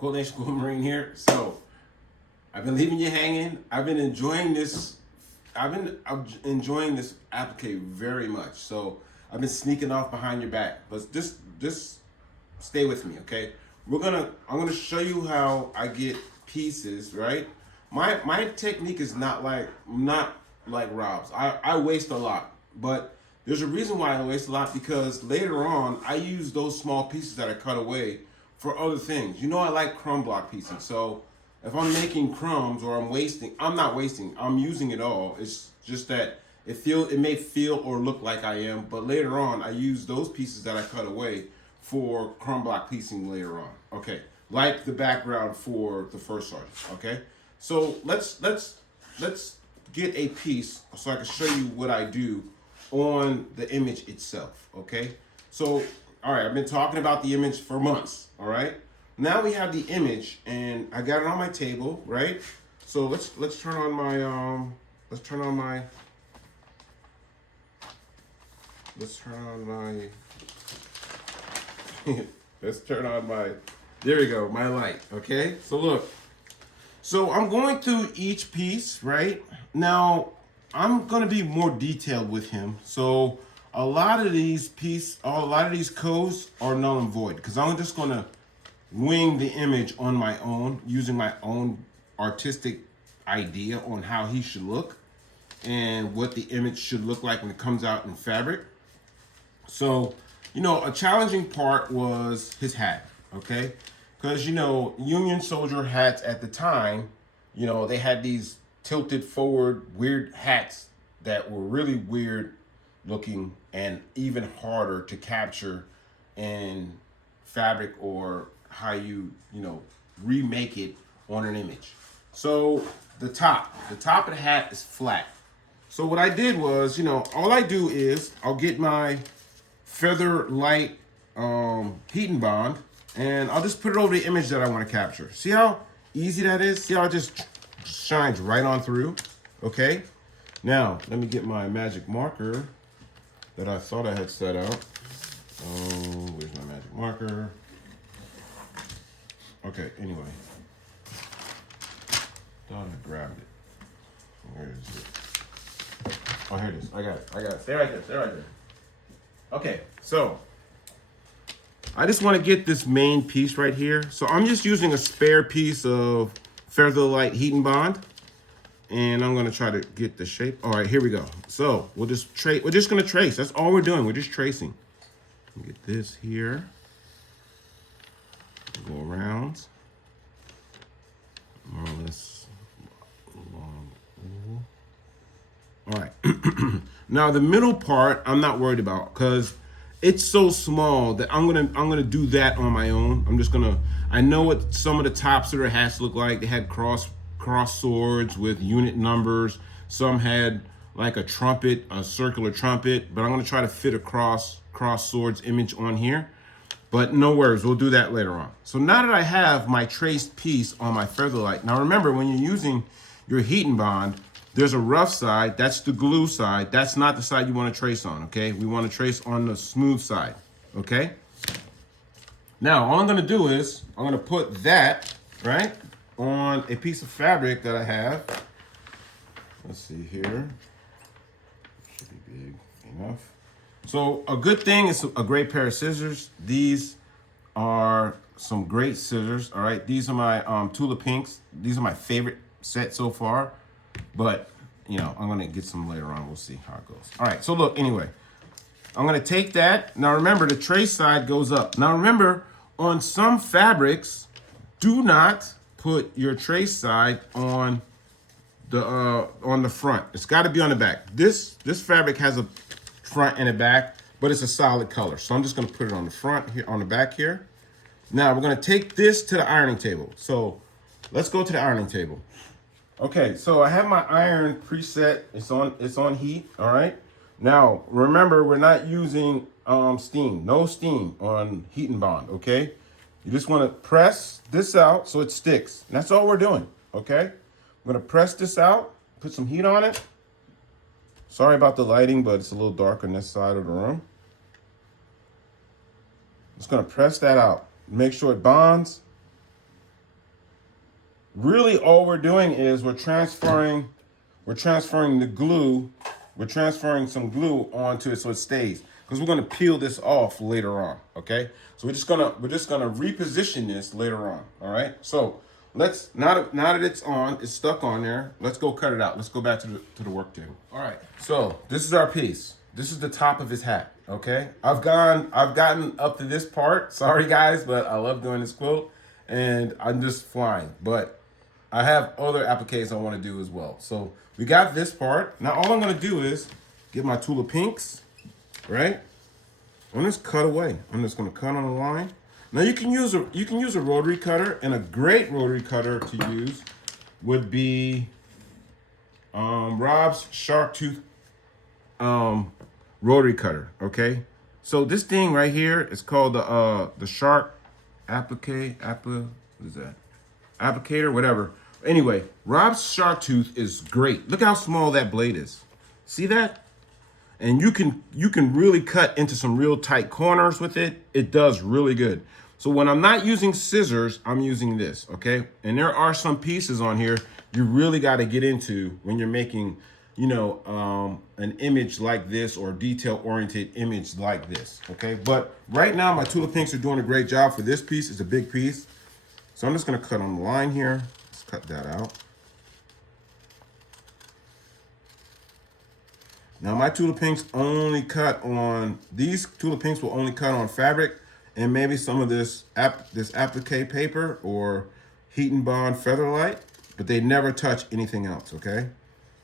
Quilt Nation, Quilt Marine here. So I've been leaving you hanging. I've been enjoying this. I'm enjoying this applique very much. So I've been sneaking off behind your back, but just stay with me, okay? I'm gonna show you how I get pieces, right? My technique is not like Rob's. I waste a lot, but there's a reason why I waste a lot, because later on I use those small pieces that I cut away for other things. You know, I like crumb block piecing. So if I'm making crumbs or I'm not wasting. I'm using it all. It's just that it may feel or look like I am, but later on I use those pieces that I cut away for crumb block piecing later on. Okay, like the background for the first sergeant. Okay, so let's get a piece so I can show you what I do on the image itself. Okay, so all right, I've been talking about the image for months. All right, now we have the image and I got it on my table, right? So let's turn on my let's turn on my let's turn on my, there we go, my light. Okay, so look, so I'm going through each piece, right? Now I'm gonna be more detailed with him. So a lot of these codes are null and void, because I'm just gonna wing the image on my own, using my own artistic idea on how he should look and what the image should look like when it comes out in fabric. So, you know, a challenging part was his hat, okay? Because, you know, Union soldier hats at the time, you know, they had these tilted forward weird hats that were really weird looking and even harder to capture in fabric or how you know, remake it on an image. So the top of the hat is flat. So what I did was, you know, all I do is I'll get my feather light heat and bond, and I'll just put it over the image that I want to capture. See how easy that is? See how it just shines right on through? Okay. Now let me get my magic marker that I thought I had set out. Oh, where's my magic marker? Okay, anyway. Thought I grabbed it. Where is it? Oh, here it is. I got it. Stay right there. Okay, so I just want to get this main piece right here. So I'm just using a spare piece of Featherlight Heat and Bond, and I'm gonna try to get the shape. All right, here we go. So we're just gonna trace. That's all we're doing. We're just tracing. Get this here. Go around. More or less long oval. All right. Now the middle part I'm not worried about, because it's so small that I'm gonna do that on my own. I know what some of the tops of their hats look like. They had cross swords with unit numbers. Some had like a trumpet, a circular trumpet, but I'm gonna try to fit a cross swords image on here. But no worries, we'll do that later on. So now that I have my traced piece on my Featherlight, now remember, when you're using your heat and bond, there's a rough side, that's the glue side. That's not the side you want to trace on, okay? We want to trace on the smooth side, okay? Now, all I'm gonna do is, I'm gonna put that, right, on a piece of fabric that I have. Let's see here. Should be big enough. So a good thing is a great pair of scissors. These are some great scissors, all right? These are my Tula Pinks. These are my favorite set so far, but you know, I'm gonna get some later on. We'll see how it goes. All right, so look, anyway, I'm gonna take that. Now remember, the trace side goes up. Now remember, on some fabrics, do not put your trace side on the front. It's gotta be on the back. This fabric has a front and a back, but it's a solid color. So I'm just gonna put it on the front here, on the back here. Now we're gonna take this to the ironing table. So let's go to the ironing table. Okay, so I have my iron preset. It's on heat, all right? Now, remember, we're not using steam. No steam on heat and bond, okay? You just wanna press this out so it sticks. And that's all we're doing, okay? I'm gonna press this out, put some heat on it. Sorry about the lighting, but it's a little dark on this side of the room. Just gonna press that out. Make sure it bonds. really all we're doing is we're transferring the glue, we're transferring some glue onto it so it stays. Because we're gonna peel this off later on, okay? So we're just gonna reposition this later on, all right? So let's now that it's stuck on there, let's go cut it out. Let's go back to the work table. All right, so this is our piece. This is the top of his hat, okay? I've gotten up to this part. Sorry guys, but I love doing this quilt and I'm just flying. But I have other appliques I want to do as well. So we got this part. Now all I'm going to do is get my tool of pinks, right? I'm just cut away. I'm just going to cut on a line. Now you can use a rotary cutter, and a great rotary cutter to use would be Rob's Shark Tooth rotary cutter. Okay, so this thing right here is called the Shark Applique. What is that? Applicator, whatever. Anyway, Rob's Shark Tooth is great. Look how small that blade is. See that? And you can really cut into some real tight corners with it. It does really good. So when I'm not using scissors, I'm using this, okay? And there are some pieces on here you really got to get into when you're making, you know, an image like this or detail-oriented image like this, okay? But right now, my tool of pinks are doing a great job for this piece. It's a big piece. So I'm just gonna cut on the line here. Let's cut that out. Now my tool of pinks only cut on, these tool of pinks will only cut on fabric and maybe some of this applique paper or heat and bond featherlight, but they never touch anything else, okay?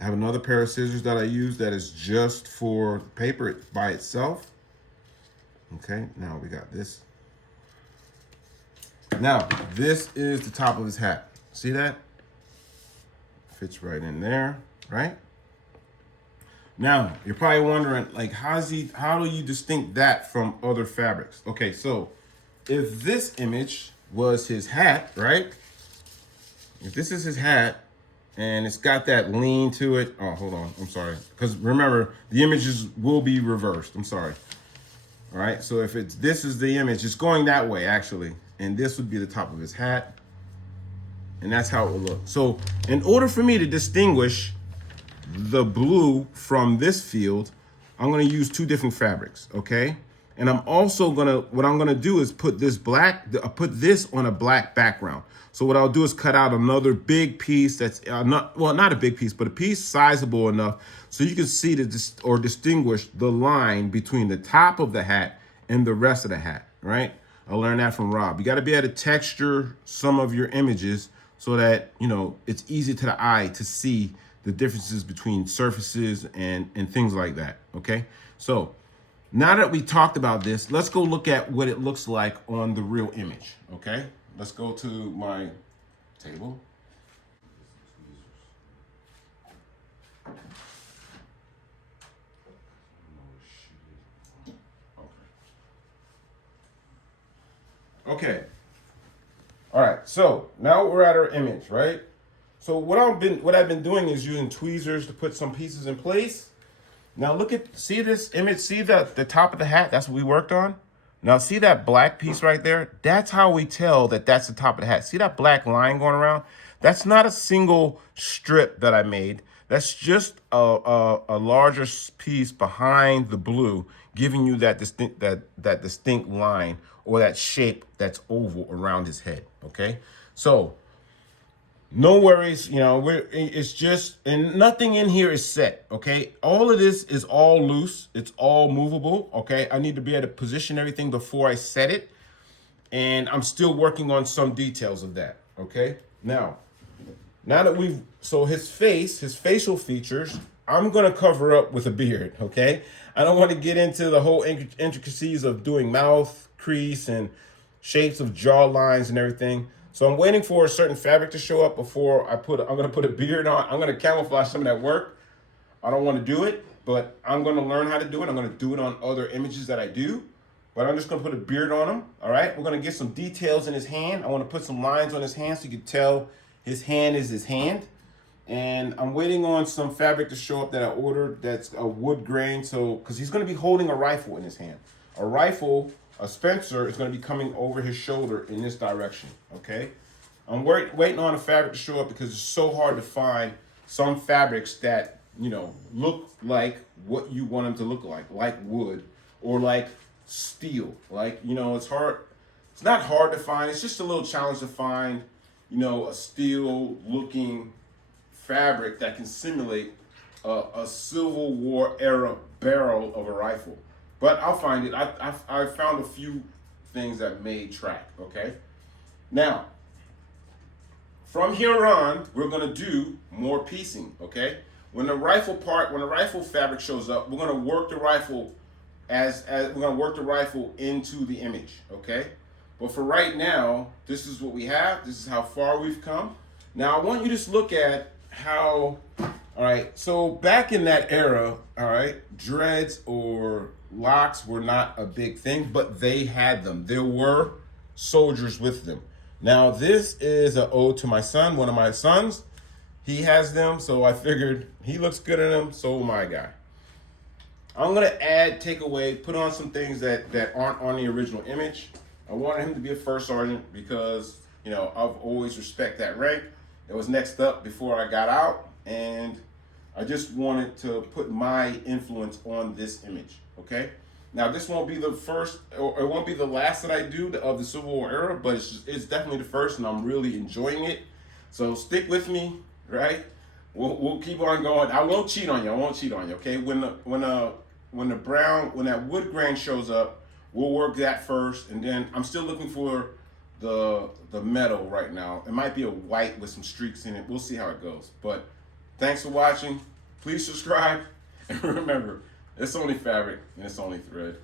I have another pair of scissors that I use that is just for paper by itself. Okay, now we got this. Now, this is the top of his hat. See that? Fits right in there, right? Now, you're probably wondering, like, how do you distinct that from other fabrics? Okay, so if this image was his hat, right? If this is his hat and it's got that lean to it. Oh, hold on, I'm sorry. Because remember, the images will be reversed. I'm sorry. All right, so if this is the image, it's going that way actually. And this would be the top of his hat. And that's how it would look. So in order for me to distinguish the blue from this field, I'm gonna use two different fabrics, okay? And I'm also what I'm gonna do is put this on a black background. So what I'll do is cut out another big piece that's not a big piece, but a piece sizable enough so you can see or distinguish the line between the top of the hat and the rest of the hat, right? I learned that from Rob. You gotta be able to texture some of your images so that, you know, it's easy to the eye to see the differences between surfaces and things like that, okay? So now that we talked about this, let's go look at what it looks like on the real image, okay? Let's go to my table. Okay. All right, so now we're at our image, right? So what I've been doing is using tweezers to put some pieces in place. Now see this image, see the top of the hat, that's what we worked on? Now see that black piece right there? That's how we tell that that's the top of the hat. See that black line going around? That's not a single strip that I made. That's just a larger piece behind the blue, giving you that distinct line or that shape that's oval around his head, okay? So no worries, you know, it's just, and nothing in here is set, okay? All of this is all loose. It's all movable, okay? I need to be able to position everything before I set it. And I'm still working on some details of that, okay? Now that so his facial features, I'm gonna cover up with a beard, okay? I don't want to get into the whole intricacies of doing mouth crease and shapes of jaw lines and everything. So I'm waiting for a certain fabric to show up before I'm gonna put a beard on. I'm gonna camouflage some of that work. I don't want to do it, but I'm gonna learn how to do it. I'm gonna do it on other images that I do, but I'm just gonna put a beard on him, all right? We're gonna get some details in his hand. I wanna put some lines on his hand so you can tell his hand is his hand. And I'm waiting on some fabric to show up that I ordered that's a wood grain, because he's gonna be holding a rifle in his hand. A Spencer is going to be coming over his shoulder in this direction, okay? I'm waiting on the fabric to show up because it's so hard to find some fabrics that, you know, look like what you want them to look like wood or like steel. Like, you know, it's hard. It's not hard to find. It's just a little challenge to find, you know, a steel looking fabric that can simulate a Civil War era barrel of a rifle. But I'll find it. I found a few things that may track, okay? Now, from here on, we're gonna do more piecing, okay? When the rifle fabric shows up, we're gonna work the rifle as we're gonna work the rifle into the image, okay? But for right now, this is what we have. This is how far we've come. Now I want you to just look at how, all right, so back in that era, all right, dreads or locks were not a big thing, but they had them. There were soldiers with them. Now this is an ode to my son, one of my sons. He has them, so I figured he looks good in them, so will my guy. I'm gonna add, take away, put on some things that aren't on the original image. I wanted him to be a first sergeant because, you know, I've always respect that rank. It was next up before I got out, and I just wanted to put my influence on this image, okay? Now, this won't be the first, or it won't be the last that I do of the Civil War era, but it's definitely the first, and I'm really enjoying it. So stick with me, right? We'll keep on going. I won't cheat on you. I won't cheat on you, okay? When that wood grain shows up, we'll work that first, and then I'm still looking for the metal right now. It might be a white with some streaks in it. We'll see how it goes. But thanks for watching. Please subscribe, and remember, it's only fabric and it's only thread.